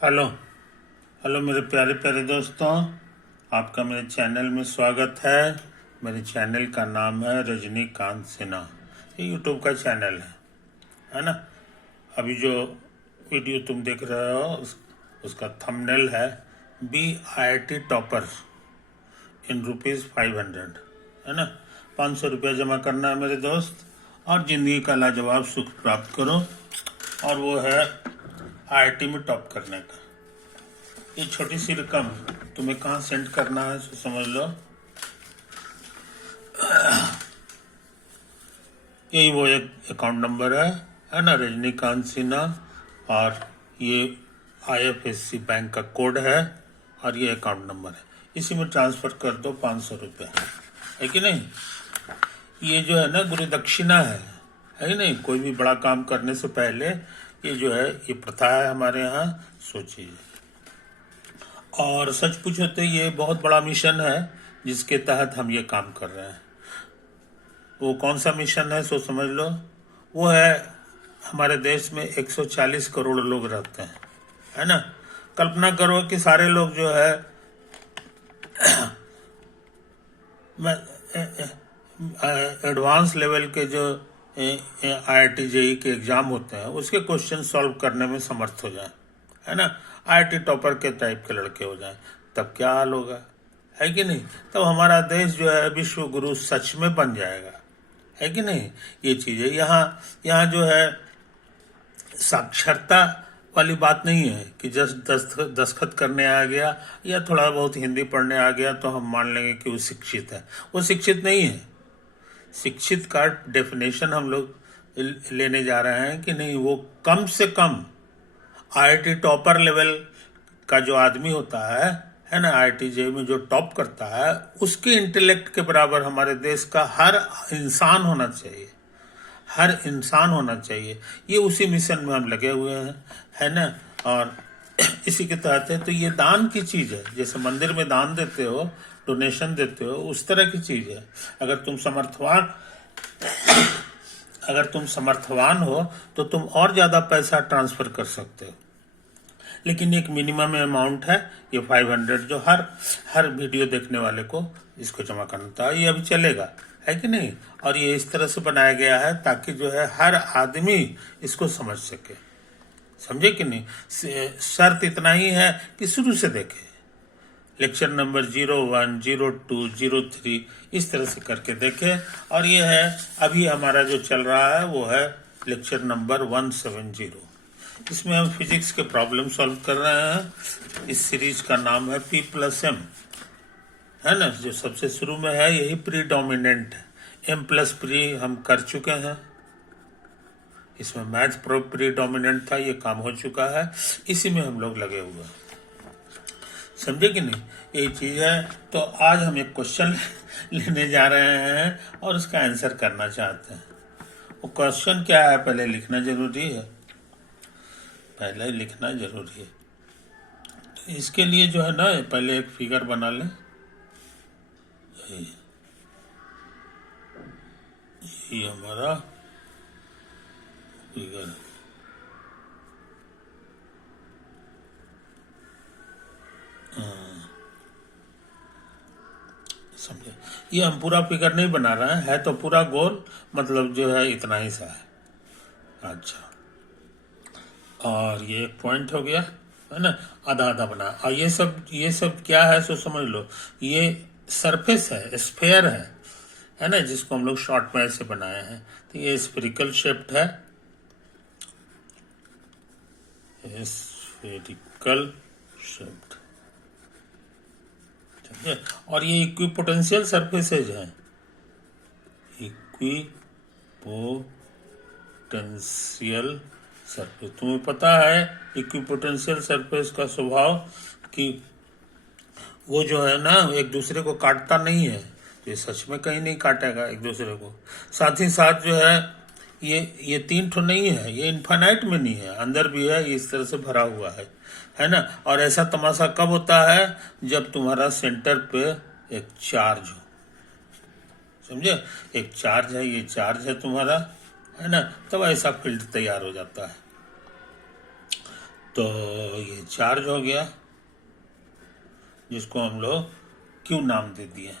Hello hello मेरे प्यारे प्यारे दोस्तों, आपका मेरे चैनल में स्वागत है। मेरे चैनल का नाम है रजनीकांत सिन्हा। ये यूट्यूब का चैनल है ना। अभी जो वीडियो तुम देख रहे हो उसका थंबनेल है BIT टॉपर इन ₹500, है ना। 500 रुपया जमा करना है मेरे दोस्त, और ज़िंदगी का लाजवाब सुख प्राप्त करो। और वो है IIT में टॉप करने का। ये छोटी सी रकम तुम्हें कहाँ सेंड करना है सो समझ लो। यही वो एक अकाउंट नंबर है ना, रजनीकांत सिन्हा। और ये IFSC बैंक का कोड है, और ये अकाउंट नंबर है। इसी में ट्रांसफर कर दो 500 रुपया, है कि नहीं। ये जो है ना गुरु दक्षिणा है कि नहीं। कोई भी बड़ा काम करने से पहले ये जो है ये प्रथा है हमारे यहाँ, सोचिए। और सच पूछो तो ये बहुत बड़ा मिशन है जिसके तहत हम ये काम कर रहे हैं। वो कौन सा मिशन है सो समझ लो। वो है, हमारे देश में 140 करोड़ लोग रहते हैं, है ना। कल्पना करो कि सारे लोग जो है एडवांस लेवल के जो IIT JEE के एग्जाम होते हैं उसके क्वेश्चन सॉल्व करने में समर्थ हो जाए, है ना। IIT टॉपर के टाइप के लड़के हो जाएं, तब क्या हाल होगा, है कि नहीं। तब हमारा देश जो है विश्व गुरु सच में बन जाएगा, है कि नहीं। ये चीज़ है। यहाँ जो है साक्षरता वाली बात नहीं है कि जस्ट दस्तखत करने आ गया या थोड़ा बहुत हिंदी पढ़ने आ गया तो हम मान लेंगे कि वो शिक्षित है। वो शिक्षित नहीं है। शिक्षित का डेफिनेशन हम लोग लेने जा रहे हैं कि नहीं, वो कम से कम IIT टॉपर लेवल का जो आदमी होता है ना, IIT JEE में जो टॉप करता है उसके इंटेलेक्ट के बराबर हमारे देश का हर इंसान होना चाहिए। हर इंसान होना चाहिए। ये उसी मिशन में हम लगे हुए हैं, है ना। और इसी के तहत है। तो ये दान की चीज़ है, जैसे मंदिर में दान देते हो, डोनेशन देते हो, उस तरह की चीज़ है। अगर तुम समर्थवान हो तो तुम और ज़्यादा पैसा ट्रांसफ़र कर सकते हो। लेकिन एक मिनिमम अमाउंट है, ये 500, जो हर वीडियो देखने वाले को इसको जमा करना था। ये अभी चलेगा, है कि नहीं। और ये इस तरह से बनाया गया है ताकि जो है हर आदमी इसको समझ सके, समझे कि नहीं। शर्त इतना ही है कि शुरू से देखे, लेक्चर नंबर 01, 02, 03 इस तरह से करके देखे। और ये है अभी हमारा जो चल रहा है वो है लेक्चर नंबर 170। इसमें हम फिजिक्स के प्रॉब्लम सॉल्व कर रहे हैं। इस सीरीज का नाम है P+M, है ना। जो सबसे शुरू में है यही प्रीडोमिनेंट है। M+ प्री हम कर चुके हैं। इसमें मैथ प्रीडोमिनेंट था, ये काम हो चुका है। इसी में हम लोग लगे हुए हैं, समझे कि नहीं। यही चीज़ है। तो आज हम एक क्वेश्चन लेने जा रहे हैं और उसका आंसर करना चाहते हैं। वो क्वेश्चन क्या है पहले लिखना जरूरी है, पहले लिखना जरूरी है। तो इसके लिए जो है ना पहले एक फिगर बना लें। ये हमारा फिगर है। समझे। ये हम पूरा फिगर नहीं बना रहे हैं, है तो पूरा गोल, मतलब जो है इतना ही सा है। अच्छा, और ये एक पॉइंट हो गया, है ना। आधा आधा बना। और ये सब क्या है सो समझ लो। ये सरफेस है, स्फेयर है ना, जिसको हम लोग शॉर्ट में ऐसे बनाए हैं। तो ये स्फेरिकल शेप्ड है, स्फेरिकल शेप्ड, ठीक है। और ये इक्विपोटेंशियल सरफेसेज हैं, इक्विपोटेंशियल सरफेस। तुम्हें पता है इक्विपोटेंशियल सरफेस का स्वभाव कि वो जो है ना एक दूसरे को काटता नहीं है। ये सच में कहीं नहीं काटेगा एक दूसरे को। साथ ही साथ जो है ये 3 ठो नहीं है, ये इन्फानाइट में नहीं है, अंदर भी है, इस तरह से भरा हुआ है ना। और ऐसा तमाशा कब होता है जब तुम्हारा सेंटर पे एक चार्ज हो, समझे। एक चार्ज है, ये चार्ज है तुम्हारा, है ना। तब ऐसा फील्ड तैयार हो जाता है। तो ये चार्ज हो गया, जिसको हम लोग क्यू नाम दे दिए।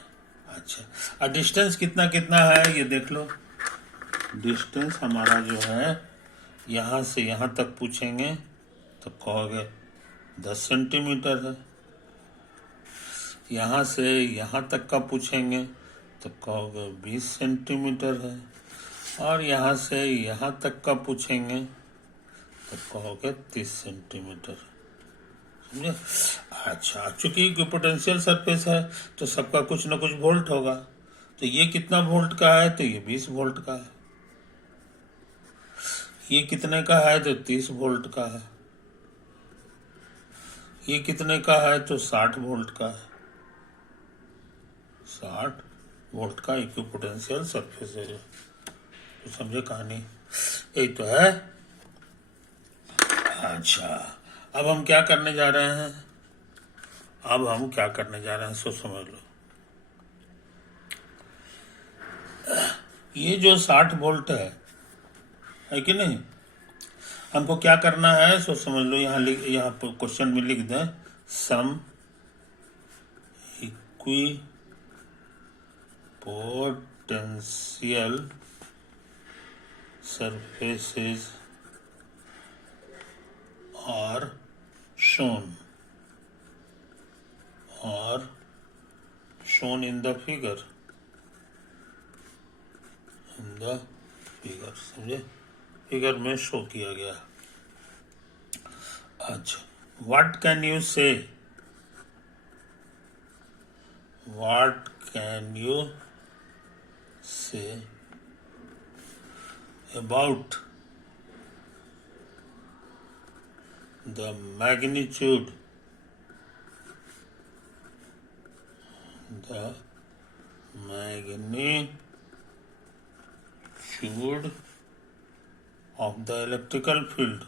अच्छा, और डिस्टेंस कितना कितना है ये देख लो। डिस्टेंस हमारा जो है यहाँ से यहाँ तक पूछेंगे तो कहोगे 10 सेंटीमीटर है। यहाँ से यहाँ तक का पूछेंगे तो कहोगे 20 सेंटीमीटर है। और यहाँ से यहाँ तक का पूछेंगे तो कहोगे 30 सेंटीमीटर। समझे? अच्छा, चूंकि इक्विपोटेंशियल सरफेस है तो सबका कुछ ना कुछ वोल्ट होगा। तो ये कितना वोल्ट का है? तो ये 20 वोल्ट का है। ये कितने का है? तो 30 वोल्ट का है। ये कितने का है? तो 60 वोल्ट का है। 60 वोल्ट का इक्विपोटेंशियल सरफेस है। तो समझे कहानी? यही तो है। अच्छा, अब हम क्या करने जा रहे हैं? सो समझ लो। ये जो 60 वोल्ट है कि नहीं, हमको क्या करना है? सो समझ लो। यहाँ क्वेश्चन में लिख दें some equipotential surfaces are shown in the figure। समझे? फिगर में शो किया गया। अच्छा, what can you say about the magnitude of the electrical field?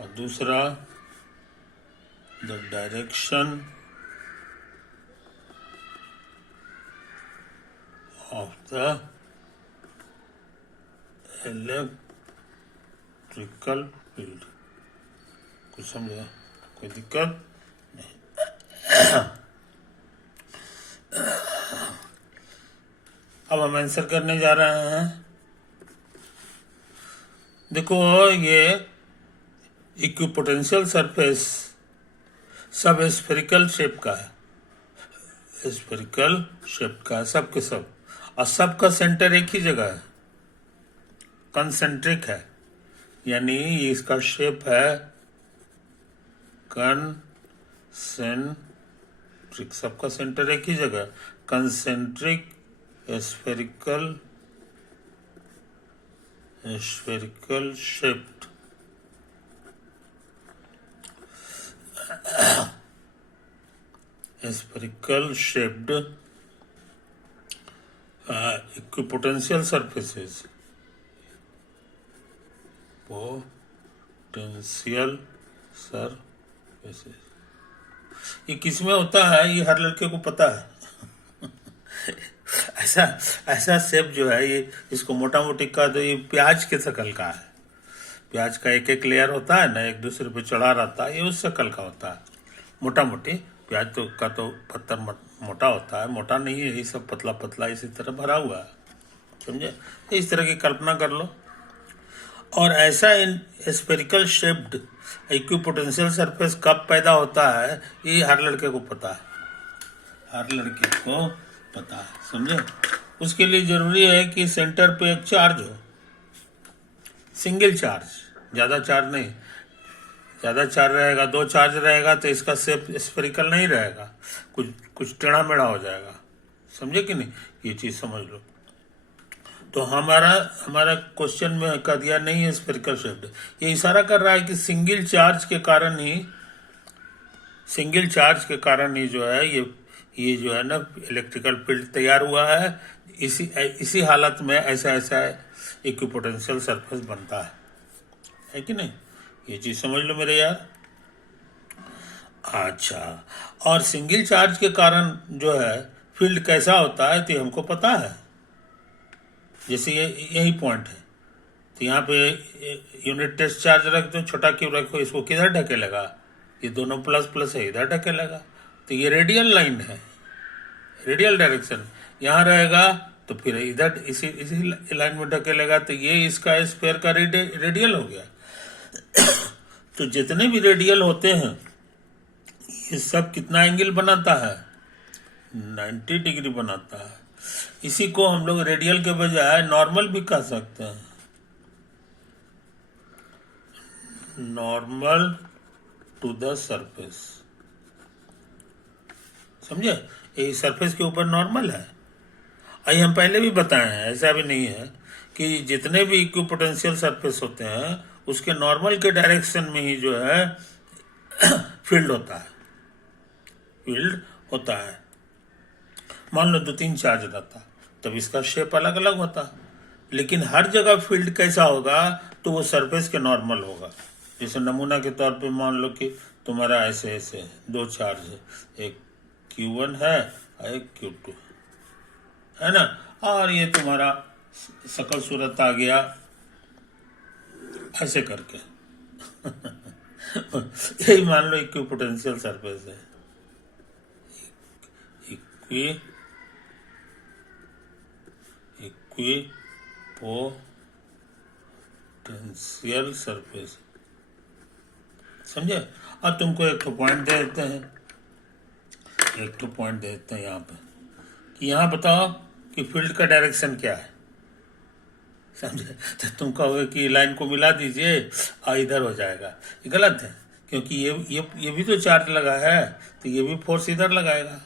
और दूसरा the direction of the electrical field। कुछ समझा? कोई दिक्कत नहीं। अब हम आंसर करने जा रहे हैं। देखो, ये इक्विपोटेंशियल सरफेस सब स्फेरिकल शेप का है। सब के सब, और सबका सेंटर एक ही जगह है, कंसेंट्रिक है। यानी इसका शेप है कंसेंट्रिक, सबका सेंटर एक ही जगह, concentric spherical shaped equipotential surfaces. ये किसमें होता है? ये हर लड़के को पता है। ऐसा शेप जो है, ये इसको मोटा मोटी का दो, ये प्याज के शकल का है। प्याज का एक एक लेयर होता है ना, एक दूसरे पे चढ़ा रहता है, ये उस शकल का होता है। मोटा मोटी प्याज का तो पत्थर मोटा होता है, मोटा नहीं है, ये सब पतला पतला इसी तरह भरा हुआ है। समझे? इस तरह की कल्पना कर लो। और ऐसा in spherical shaped equipotential surface कब पैदा होता है, ये हर लड़के को पता है। समझे? उसके लिए जरूरी है कि सेंटर पे एक चार्ज हो, सिंगल चार्ज, ज्यादा चार्ज नहीं। ज्यादा चार्ज रहेगा, 2 चार्ज रहेगा तो इसका शेप स्फेरिकल नहीं रहेगा, कुछ टेढ़ा मेढ़ा हो जाएगा। समझे कि नहीं? ये चीज समझ लो। तो हमारा क्वेश्चन में कह दिया नहीं है स्फेरिकल शेप्ड। ये इशारा कर रहा है कि सिंगल चार्ज के कारण ही जो है ये जो है ना इलेक्ट्रिकल फील्ड तैयार हुआ है। इसी हालत में ऐसा इक्विपोटेंशियल सरफेस बनता है कि नहीं? ये चीज समझ लो मेरे यार। अच्छा, और सिंगल चार्ज के कारण जो है फील्ड कैसा होता है तो हमको पता है। जैसे यही पॉइंट है, तो यहाँ पे यूनिट टेस्ट चार्ज रख दो, छोटा क्यू रखो, इसको किधर ढकेलेगा, ये दोनों प्लस प्लस है, इधर ढकेलेगा। तो ये रेडियल लाइन है, रेडियल डायरेक्शन यहाँ रहेगा, तो फिर इधर इसी इसी लाइन में ढकेलेगा, तो ये इसका स्क्वायर का रेडियल हो गया। तो जितने भी रेडियल होते हैं ये सब कितना एंगल बनाता है, 90 डिग्री बनाता है। इसी को हम लोग रेडियल के बजाय नॉर्मल भी कह सकते हैं, नॉर्मल टू द सरफेस। समझे, ये सरफेस के ऊपर नॉर्मल है। आई हम पहले भी बताए हैं, ऐसा भी नहीं है कि जितने भी इक्विपोटेंशियल सरफेस होते हैं उसके नॉर्मल के डायरेक्शन में ही जो है फील्ड होता है, फील्ड होता है। मान लो 2-3 चार्ज रहता तब इसका शेप अलग अलग होता, लेकिन हर जगह फील्ड कैसा होगा तो वो सरफेस के नॉर्मल होगा। जैसे नमूना के तौर पे मान लो कि तुम्हारा ऐसे ऐसे 2 चार्ज है, एक Q1 है और एक Q2 है ना, और ये तुम्हारा शकल सूरत आ गया ऐसे करके यही मान लो इक्विपोटेंशियल सरफेस है, इक्विपोटेंशियल सरफेस। समझे। अब तुमको एक तो पॉइंट दे देते हैं, एक तो पॉइंट दे देते हैं यहाँ पे कि यहाँ बताओ कि फील्ड का डायरेक्शन क्या है। समझे, तो तुम कहोगे कि लाइन को मिला दीजिए और इधर हो जाएगा, ये गलत है, क्योंकि ये भी तो चार्ज लगा है, तो ये भी फोर्स इधर लगाएगा,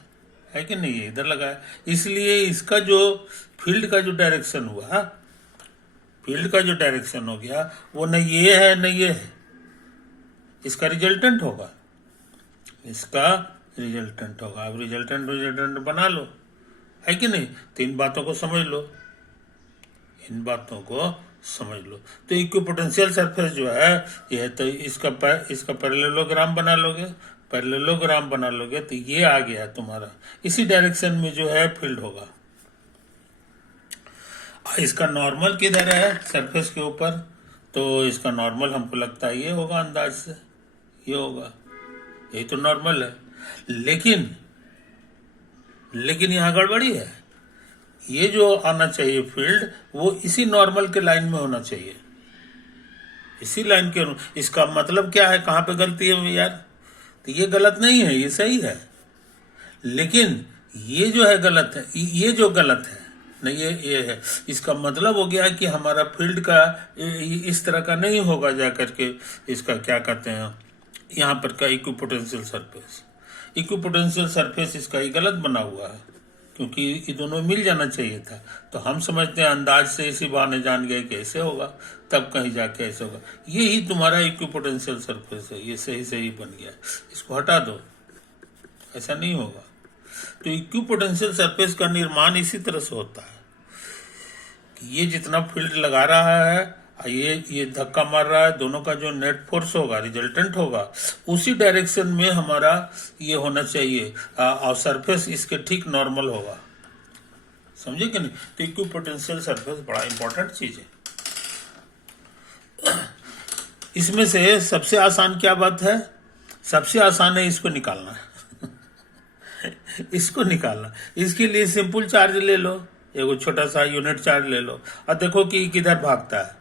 है कि नहीं, ये इधर लगाया। इसलिए इसका जो फील्ड का जो डायरेक्शन हुआ, फील्ड का जो डायरेक्शन हो गया वो न ये है न ये है, इसका रिजल्टेंट होगा, इसका रिजल्टेंट होगा। अब रिजल्टेंट बना लो, है कि नहीं। तो इन बातों को समझ लो, इन बातों को समझ लो। तो इक्विपोटेंशियल सरफेस जो है ये, तो इसका पैरेललोग्राम बना लोगे, पैरेललोग्राम बना लोगे तो ये आ गया तुम्हारा, इसी डायरेक्शन में जो है फील्ड होगा। इसका नॉर्मल किधर है सरफेस के ऊपर, तो इसका नॉर्मल हमको लगता है ये होगा, अंदाज से ये होगा, यही तो नॉर्मल है। लेकिन यहाँ गड़बड़ी है, ये जो आना चाहिए फील्ड वो इसी नॉर्मल के लाइन में होना चाहिए, इसी लाइन के। इसका मतलब क्या है, कहाँ पे गलती है यार, तो ये गलत नहीं है, ये सही है, लेकिन ये जो है गलत है, ये जो गलत है नहीं, ये है। इसका मतलब हो गया कि हमारा फील्ड का इस तरह का नहीं होगा, जा करके इसका क्या कहते हैं यहाँ पर का इक्विपोटेंशियल सरफेस, इक्विपोटेंशियल सरफेस इसका ही गलत बना हुआ है, क्योंकि ये दोनों मिल जाना चाहिए था। तो हम समझते हैं अंदाज से इसी बहाने जान गए कि ऐसे होगा, तब कहीं जाके ऐसे होगा। ये ही तुम्हारा इक्विपोटेंशियल सरफेस है, ये सही बन गया, इसको हटा दो, ऐसा नहीं होगा। तो इक्विपोटेंशियल सरफेस का निर्माण इसी तरह से होता है कि ये जितना फील्ड लगा रहा है, ये धक्का मार रहा है, दोनों का जो नेट फोर्स होगा, रिजल्टेंट होगा, उसी डायरेक्शन में हमारा ये होना चाहिए, और सरफेस इसके ठीक नॉर्मल होगा। समझे कि नहीं। तो इक्विपोटेंशियल सरफेस बड़ा इंपॉर्टेंट चीज है। इसमें से सबसे आसान क्या बात है, सबसे आसान है इसको निकालना इसको निकालना। इसके लिए सिंपल चार्ज ले लो, एगो छोटा सा यूनिट चार्ज ले लो और देखो कि किधर भागता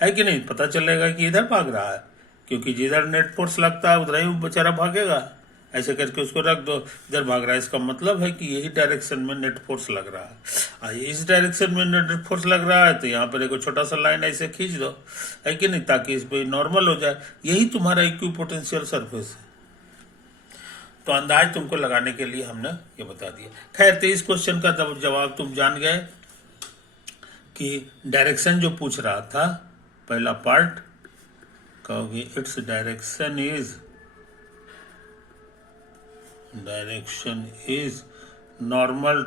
है कि नहीं, पता चलेगा कि इधर भाग रहा है, क्योंकि जिधर नेट फोर्स लगता है उधर ही बेचारा भागेगा। ऐसे करके उसको रख दो, इधर भाग रहा है, इसका मतलब है कि यही डायरेक्शन में नेट फोर्स लग रहा है। इस डायरेक्शन में नेट फोर्स लग रहा है, तो यहाँ पर एक छोटा सा लाइन ऐसे खींच दो, है कि नहीं, ताकि इस पर नॉर्मल हो जाए। यही तुम्हारा इक्विपोटेंशियल सरफेस है। तो अंदाज तुमको लगाने के लिए हमने ये बता दिया। खैर, तो इस क्वेश्चन का जवाब तुम जान गए कि डायरेक्शन जो पूछ रहा था, पहला पार्ट कहोगे it's direction is normal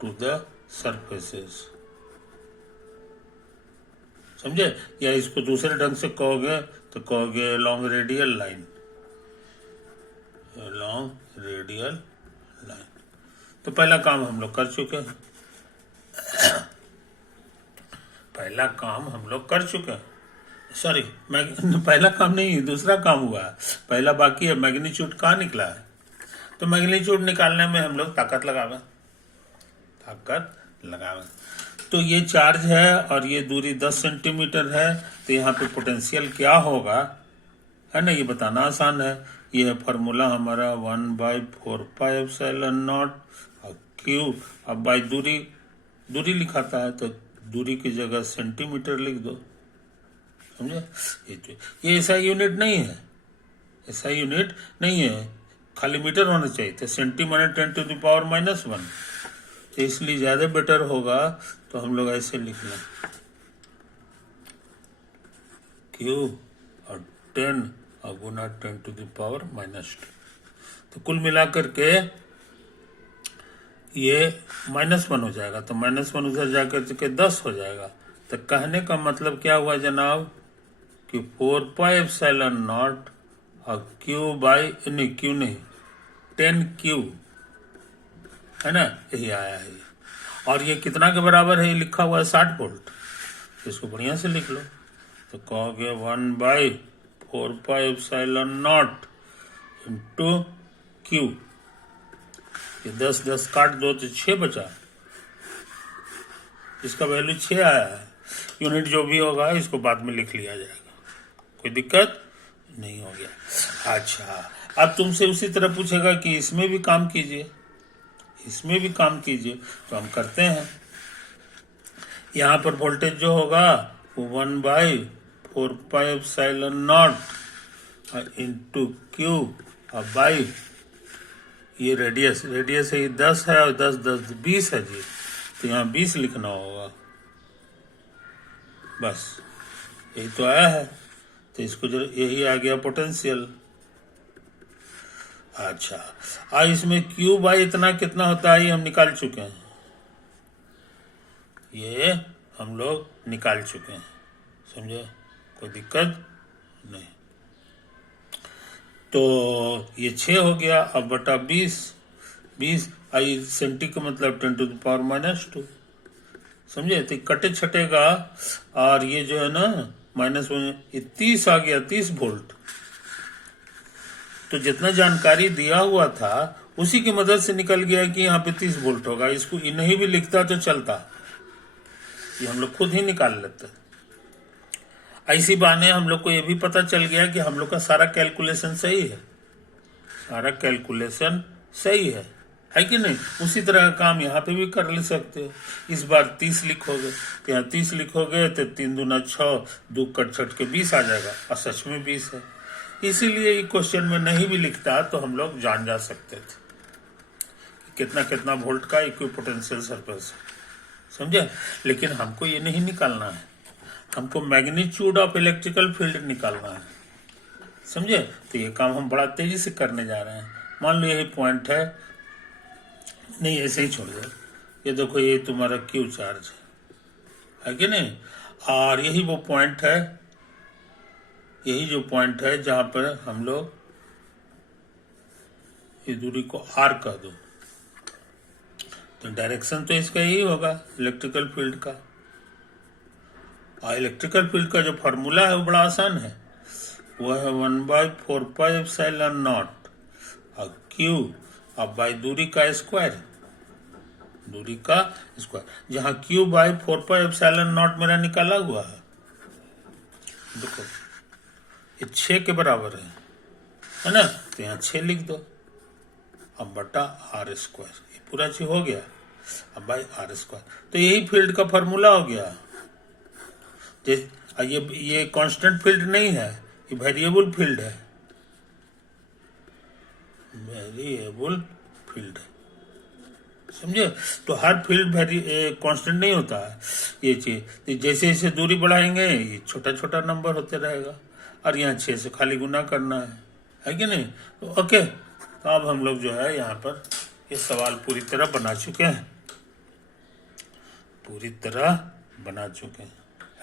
to the surfaces. समझे। या इसको दूसरे ढंग से कहोगे तो कहोगे long radial line, along radial line. तो पहला काम हम लोग कर चुके हैं, पहला काम हम लोग कर चुके हैं, सॉरी पहला काम नहीं, दूसरा काम हुआ है, पहला बाकी है। मैग्नीट्यूड कहाँ निकला है? तो मैग्नीट्यूड निकालने में हम लोग ताकत लगावे। तो ये चार्ज है और ये दूरी 10 सेंटीमीटर है, तो यहाँ पे पोटेंशियल क्या होगा, है ना, ये बताना आसान है। ये है फॉर्मूला हमारा 1/4πε0 और क्यू। अब बाई दूरी लिखाता है तो दूरी की जगह सेंटीमीटर लिख दो, समझे। ये ऐसा यूनिट नहीं है, ऐसा यूनिट नहीं है, खाली मीटर होना चाहिए। तो सेंटी माने 10⁻⁻1, तो इसलिए ज्यादा बेटर होगा। तो हम लोग ऐसे लिख लें क्यू और 10 और गुना 10⁻⁻²। तो कुल मिलाकर के ये -1 हो जाएगा, तो -1 उधर जाकर के 10 हो जाएगा। तो कहने का मतलब क्या हुआ जनाब कि 4πε0 और क्यू बाई क्यू नहीं 10Q, है ना, यही आया है। और ये कितना के बराबर है? ये लिखा हुआ है 60 वोल्ट। इसको बढ़िया से लिख लो, तो कहोगे 1/4πε0 इंटू क्यू। ये 10 काट दो तो 6 बचा, इसका वैल्यू 6 आया है। यूनिट जो भी होगा इसको बाद में लिख लिया जाएगा, कोई दिक्कत नहीं हो गया। अच्छा, अब तुमसे उसी तरह पूछेगा कि इसमें भी काम कीजिए, इसमें भी काम कीजिए, तो हम करते हैं। यहाँ पर वोल्टेज जो होगा वो 1/4πε0 इंटू क्यू और बाई ये रेडियस है, ये 10 है और 10 20 है जी, तो यहाँ 20 लिखना होगा, बस यही तो आया है। तो इसको जो यही आ गया पोटेंशियल। अच्छा, आज इसमें क्यू बाई इतना कितना होता है ये हम निकाल चुके हैं, ये हम लोग निकाल चुके हैं, समझे, कोई दिक्कत नहीं। तो ये 6 हो गया, अब बटा 20 आई सेंटी का मतलब 10⁻⁻², समझे। तो कटे छटेगा और ये जो है ना -1, ये 30 आ गया, 30 वोल्ट। तो जितना जानकारी दिया हुआ था उसी की मदद से निकल गया कि यहाँ पे 30 वोल्ट होगा। इसको नहीं भी लिखता तो चलता, ये हम लोग खुद ही निकाल लेते। ऐसी बहाने हम लोग को ये भी पता चल गया कि हम लोग का सारा कैलकुलेशन सही है, सारा कैलकुलेशन सही है कि नहीं। उसी तरह का काम यहाँ पे भी कर ले सकते हो। इस बार 30 लिखोगे तो यहाँ 30 लिखोगे तो 3 दूना 6, 2 कट छट के 20 आ जाएगा, और सच में 20 है। इसीलिए क्वेश्चन में नहीं भी लिखता तो हम लोग जान जा सकते थे कितना कितना वोल्ट का इक्विपोटेंशियल सरफेस, समझे। लेकिन हमको ये नहीं निकालना है, हमको मैग्नीट्यूड ऑफ इलेक्ट्रिकल फील्ड निकालना है, समझे। तो ये काम हम बड़ा तेजी से करने जा रहे हैं। मान लो यही पॉइंट है, नहीं ऐसे ही छोड़ दो, ये देखो ये तुम्हारा क्यू चार्ज है कि नहीं, और यही वो पॉइंट है, यही जो पॉइंट है जहां पर हम लोग इस दूरी को आर कह दो, तो डायरेक्शन तो इसका यही होगा इलेक्ट्रिकल फील्ड का। और इलेक्ट्रिकल फील्ड का जो फॉर्मूला है वो बड़ा आसान है, वो है 1/4πε0 और क्यू अब बाई दूरी का स्क्वायर, दूरी का स्क्वायर, जहां क्यू बाई 4πε0 मेरा निकाला हुआ है, देखो ये 6 के बराबर है ना, तो यहाँ 6 लिख दो, अब बटा आर स्क्वायर, ये पूरा चीज हो गया, अब बाई आर स्क्वायर। तो यही फील्ड का फॉर्मूला हो गया। ये कांस्टेंट फील्ड नहीं है, ये वेरिएबल फील्ड है, वेरिएबल फील्ड है, समझे। तो हर फील्ड कांस्टेंट नहीं होता है ये चीज, जैसे जैसे दूरी बढ़ाएंगे ये छोटा छोटा नंबर होते रहेगा, और यहाँ 6 से खाली गुना करना है कि नहीं। तो ओके, तो अब हम लोग जो है यहाँ पर ये सवाल पूरी तरह बना चुके हैं, पूरी तरह बना चुके हैं,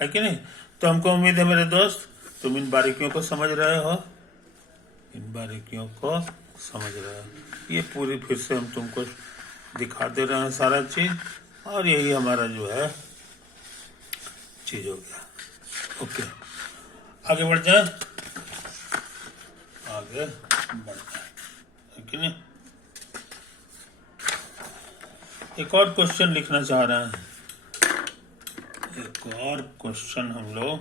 है कि नहीं। तो हमको उम्मीद है मेरे दोस्त तुम इन बारीकियों को समझ रहे हो, इन बारीकियों को समझ रहे हैं। ये पूरी फिर से हम तुमको दिखा दे रहे हैं सारा चीज, और यही हमारा जो है चीज हो गया। ओके, आगे बढ़ जाए, आगे बढ़ जाए, है कि नहीं। एक और क्वेश्चन लिखना चाह रहे हैं, एक और क्वेश्चन हम लोग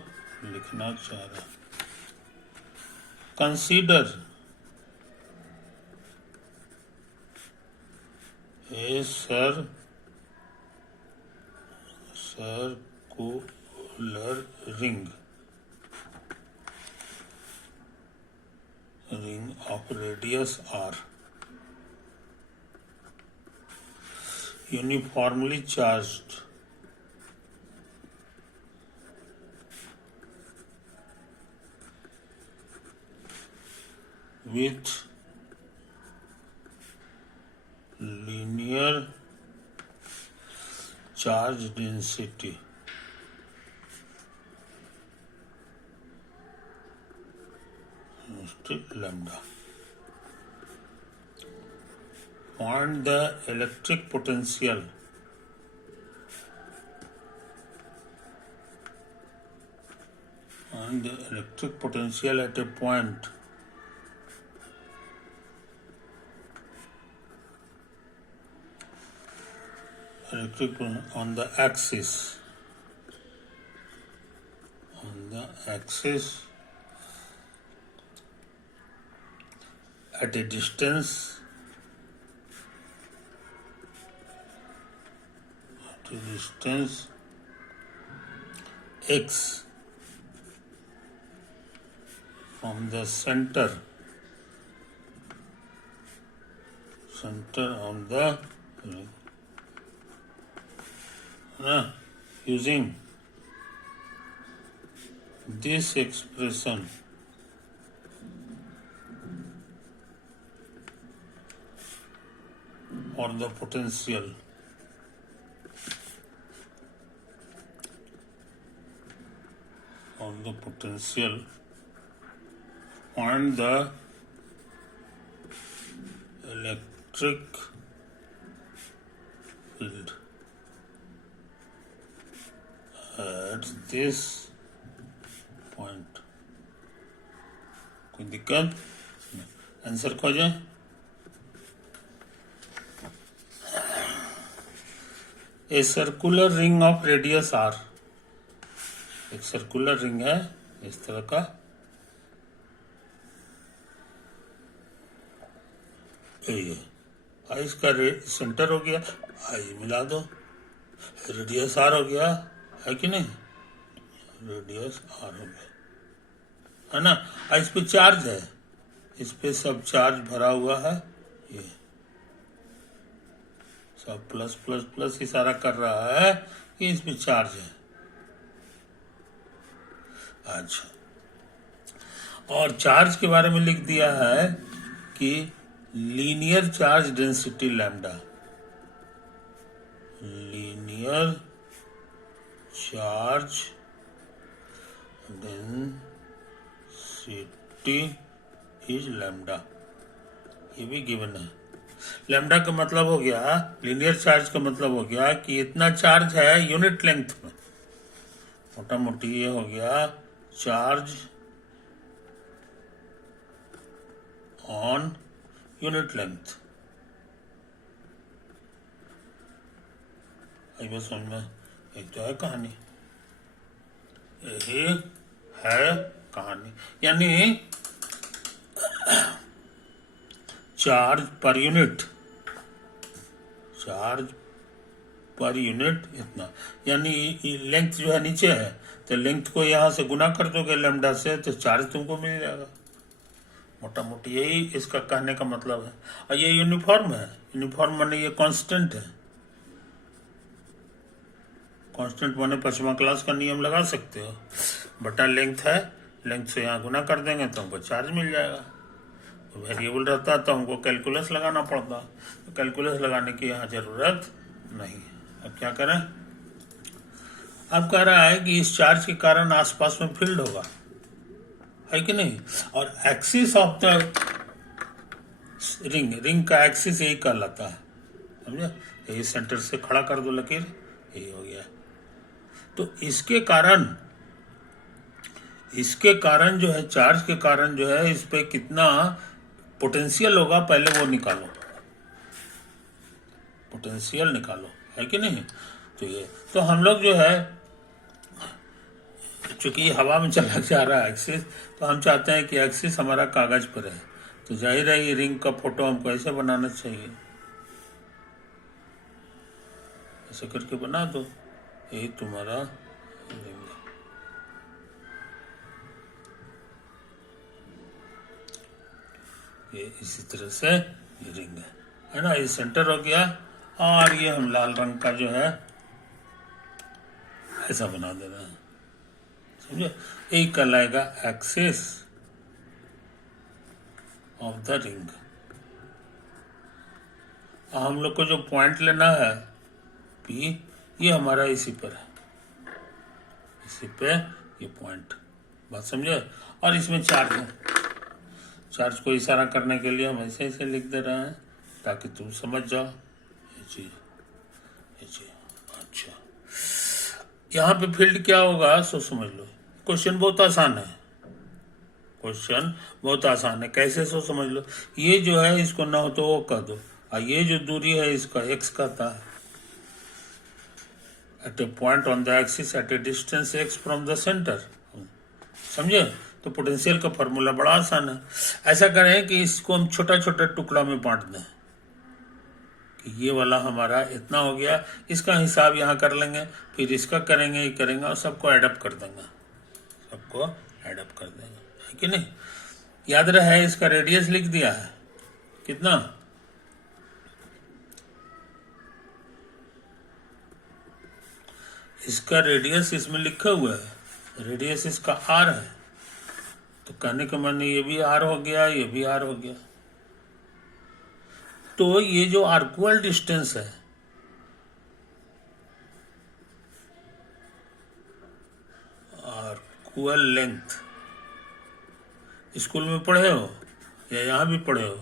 लिखना चाह रहे हैं। Consider a circular ring of radius r, uniformly charged with linear charge density lambda. Find the electric potential at a point on the axis at a distance x from the center of the using this expression or the potential find the electric field at this point. कोई दिक्कत? Answer खोजें। A circular ring of radius R, एक circular ring है इस तरह का, ये इसका सेंटर हो गया, आई मिला दो, रेडियस आर हो गया, है कि नहीं, रेडियस आर हो गया, है ना। इस पे चार्ज है, इस पे सब चार्ज भरा हुआ है, ये सब प्लस प्लस प्लस इशारा कर रहा है कि इस पे चार्ज है। अच्छा, और चार्ज के बारे में लिख दिया है कि linear charge density lambda, linear charge density is lambda, ये भी गिवन है। लैम्डा का मतलब हो गया, लीनियर चार्ज का मतलब हो गया कि इतना चार्ज है यूनिट लेंथ में, मोटा मोटी ये हो गया चार्ज ऑन यूनिट लेंथ। बस समझ में, एक तो है कहानी, यही है कहानी, यानी चार्ज पर यूनिट इतना, यानी लेंथ जो है नीचे है, तो लेंथ को यहां से गुना कर दोगे लैम्डा से, तो चार्ज तुमको मिल जाएगा। मोटा मोटी यही इसका कहने का मतलब है। और ये यूनिफॉर्म है, यूनिफॉर्म माने ये कांस्टेंट है, कांस्टेंट माने 5वां क्लास का नियम लगा सकते हो, बटा लेंथ है, लेंथ से यहाँ गुना कर देंगे तो हमको चार्ज मिल जाएगा। वेरिएबल रहता तो हमको कैलकुलस लगाना पड़ता, तो कैलकुलस लगाने की यहाँ जरूरत नहीं। अब क्या करें, अब कह रहा है कि इस चार्ज के कारण आसपास में फील्ड होगा, है कि नहीं, और axis of the ring ring का एक्सिस यही कहलाता है, समझे। यही सेंटर से खड़ा कर दो लकीर, यही हो गया। तो इसके कारण जो है, चार्ज के कारण जो है, इस पे कितना पोटेंशियल होगा पहले वो निकालो, पोटेंशियल निकालो, है कि नहीं। तो ये तो हम लोग जो है, चूंकि हवा में चला जा रहा है एक्सिस, तो हम चाहते हैं कि एक्सिस हमारा कागज पर है, तो जाहिर है ये रिंग का फोटो हमको ऐसे बनाना चाहिए, ऐसे करके बना दो, यही तुम्हारा रिंग है। ये इसी तरह से ये रिंग है ना, ये सेंटर हो गया। और ये हम लाल रंग का जो है ऐसा बना देना है, समझे। यही कहलाएगा एक्सिस ऑफ द रिंग। हम लोग को जो पॉइंट लेना है पी, ये हमारा इसी पर है, इसी पे ये पॉइंट, बात समझे। और इसमें चार्ज है, चार्ज को इशारा करने के लिए हम ऐसे ऐसे लिख दे रहे हैं ताकि तुम समझ जाओ ये चीज, ये चीज। अच्छा, यहाँ पे फील्ड क्या होगा सो समझ लो। क्वेश्चन बहुत आसान है, क्वेश्चन बहुत आसान है, कैसे सो समझ लो। ये जो है इसको ना हो तो वो कह दो, और ये जो दूरी है इसका x कहता है। At a point on the axis at a distance x from the centre, समझे। तो पोटेंशियल का फॉर्मूला बड़ा आसान है। ऐसा करें कि इसको हम छोटा छोटा टुकड़ा में बांट दें, कि ये वाला हमारा इतना हो गया, इसका हिसाब यहाँ कर लेंगे, फिर इसका करेंगे, ये करेंगे, और सबको एडअप कर देंगे, सबको एडअप कर देंगे, है कि नहीं। याद रहे इसका रेडियस लिख दिया है, कितना, इसका रेडियस इसमें लिखा हुआ है, रेडियस इसका r है, तो कहने का माने ये भी r हो गया, ये भी r हो गया। तो ये जो आर्कुअल डिस्टेंस है, आर्कुअल लेंथ, स्कूल में पढ़े हो या यहाँ भी पढ़े हो,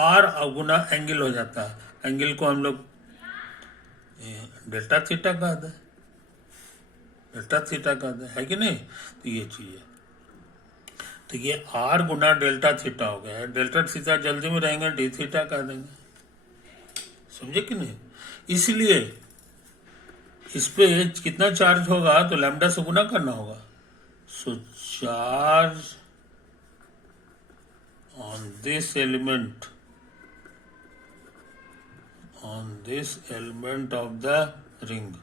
r अगुना एंगल हो जाता है। एंगल को हम लोग डेल्टा थीटा कहते हैं, डेल्टा थीटा कहते हैं, है कि नहीं। तो ये चीज है, तो ये r गुना डेल्टा थीटा हो गया है। डेल्टा थीटा जल्दी में रहेंगे डी थीटा कह देंगे, समझे कि नहीं। इसलिए इस पे कितना चार्ज होगा तो लैम्डा से गुना करना होगा। So charge on this element, on this element of the ring,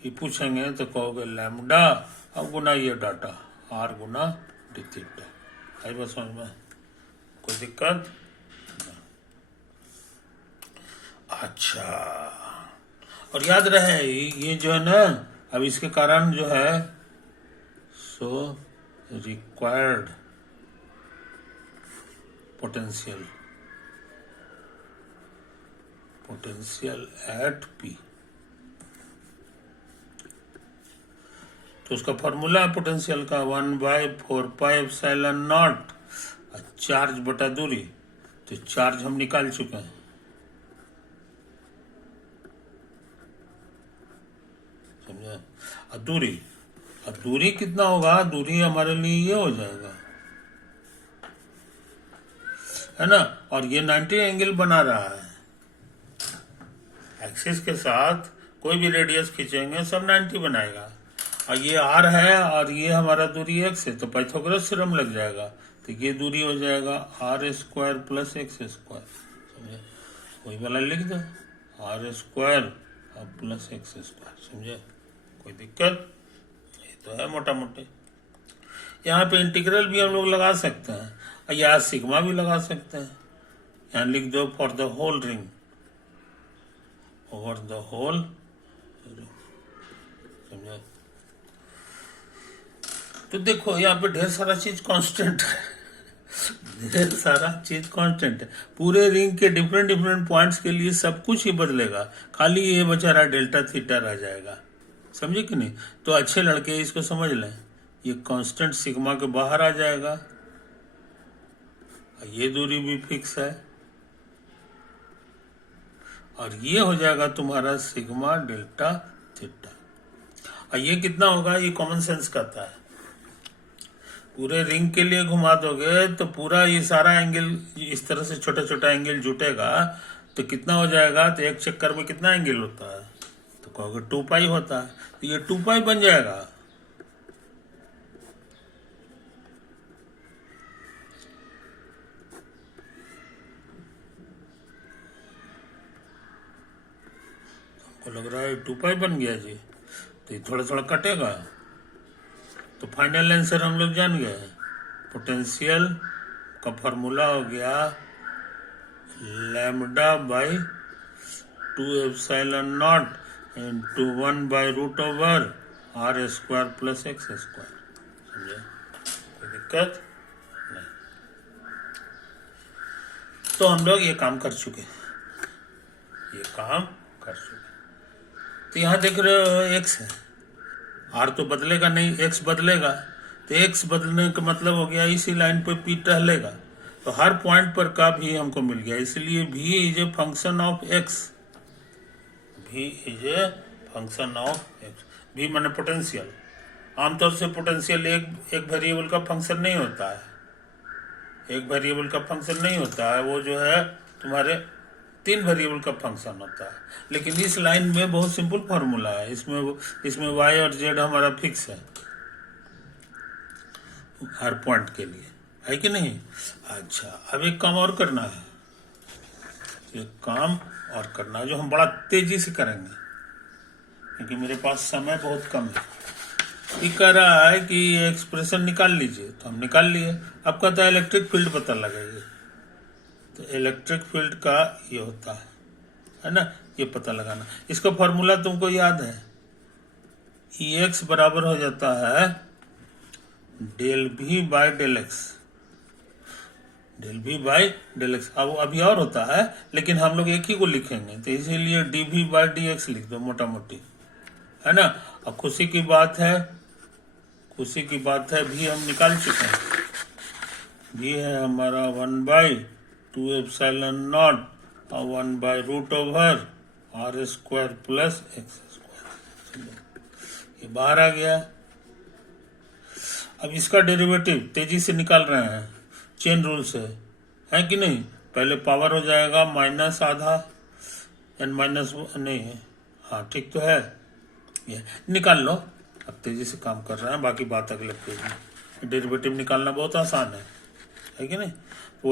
ये पूछेंगे तो कहोगे लैम्डा अब गुना ये डाटा r गुना डी थीटा। आई बस समझ में, कोई दिक्कत। अच्छा, और याद रहे ये जो है ना, अब इसके कारण जो है so required potential, potential at p, तो उसका फॉर्मूला है पोटेंशियल का 1/4πε0 चार्ज बटा दूरी। तो चार्ज हम निकाल चुके हैं, समझे। अब दूरी कितना होगा, दूरी हमारे लिए ये हो जाएगा, है ना। और ये 90 एंगल बना रहा है, एक्सिस के साथ कोई भी रेडियस खींचेंगे सब 90 बनाएगा। और ये r है और ये हमारा दूरी x है, तो पाइथागोरस थ्योरम लग जाएगा, तो ये दूरी हो जाएगा r² प्लस x², समझे। वही वाला लिख दो, r² प्लस x², समझे, कोई दिक्कत। ये तो है मोटा मोटे। यहाँ पे इंटीग्रल भी हम लोग लगा सकते हैं, और यहाँ सिग्मा भी लगा सकते हैं। यहाँ लिख दो for the whole ring, over the whole, समझे। तो देखो यहाँ पे ढेर सारा चीज कांस्टेंट है, ढेर सारा चीज कांस्टेंट है। पूरे रिंग के डिफरेंट डिफरेंट पॉइंट्स के लिए सब कुछ ही बदलेगा, खाली ये बेचारा डेल्टा थीटा रह जाएगा, समझे कि नहीं। तो अच्छे लड़के इसको समझ लें, ये कांस्टेंट सिग्मा के बाहर आ जाएगा, ये दूरी भी फिक्स है, और ये हो जाएगा तुम्हारा सिग्मा डेल्टा थीटा। और ये कितना होगा, ये कॉमन सेंस कहता है। पूरे रिंग के लिए घुमा दोगे तो पूरा ये सारा एंगल इस तरह से छोटा छोटा एंगल जुटेगा, तो कितना हो जाएगा, तो एक चक्कर में कितना एंगल होता है, तो कहोगे 2 पाई होता है, तो ये 2 पाई बन जाएगा। हमको लग रहा है 2 पाई बन गया जी, तो ये थोड़ा थोड़ा कटेगा। तो फाइनल आंसर हम लोग जान गए, पोटेंशियल का फॉर्मूला हो गया lambda by 2 epsilon not into 1 by root over R square plus x square. समझे, कोई दिक्कत नहीं। तो हम लोग ये काम कर चुके, तो यहाँ देख रहे हो एक्स है, आर तो बदलेगा नहीं, एक्स बदलेगा, तो एक्स बदलने का मतलब हो गया इसी लाइन पे पी टहलेगा, तो हर पॉइंट पर का भी हमको मिल गया, इसलिए भी is a function of X. भी is a function of X, भी माने पोटेंशियल। आमतौर से पोटेंशियल एक वेरिएबल का फंक्शन नहीं होता है, एक वेरिएबल का फंक्शन नहीं होता है, वो जो है तुम्हारे 3 वेरिएबल का फंक्शन होता है। लेकिन इस लाइन में बहुत सिंपल फॉर्मूला है, इसमें y और z हमारा फिक्स है हर पॉइंट के लिए, है कि नहीं। अच्छा, अब एक काम और करना है, जो हम बड़ा तेजी से करेंगे क्योंकि मेरे पास समय बहुत कम है। ये कह रहा है कि एक्सप्रेशन निकाल लीजिए, तो हम निकाल लिए। अब कहता है इलेक्ट्रिक फील्ड पता लगाइए, तो इलेक्ट्रिक फील्ड का ये होता है ना, ये पता लगाना। इसका फॉर्मूला तुमको याद है, Ex बराबर हो जाता है डेल भी बाय डेल एक्स, डेल भी बाय डेल एक्स। अब अभी और होता है, लेकिन हम लोग एक ही को लिखेंगे, तो इसीलिए डी भी बाय डी एक्स लिख दो मोटा मोटी, है ना। अब खुशी की बात है भी हम निकाल चुके हैं, भी है हमारा 1/2 एप्सिलॉन नॉट और 1/रूट over R square plus x square, ये बाहर आ गया। अब इसका डेरिवेटिव तेजी से निकाल रहे हैं, चेन रूल से, है कि नहीं। पहले पावर हो जाएगा माइनस आधा n माइनस नहीं है, हाँ ठीक तो है, ये निकाल लो। अब तेजी से काम कर रहे हैं, बाकी बात अगले पेज में। डेरिवेटिव निकालना बहुत आसान है कि नहीं।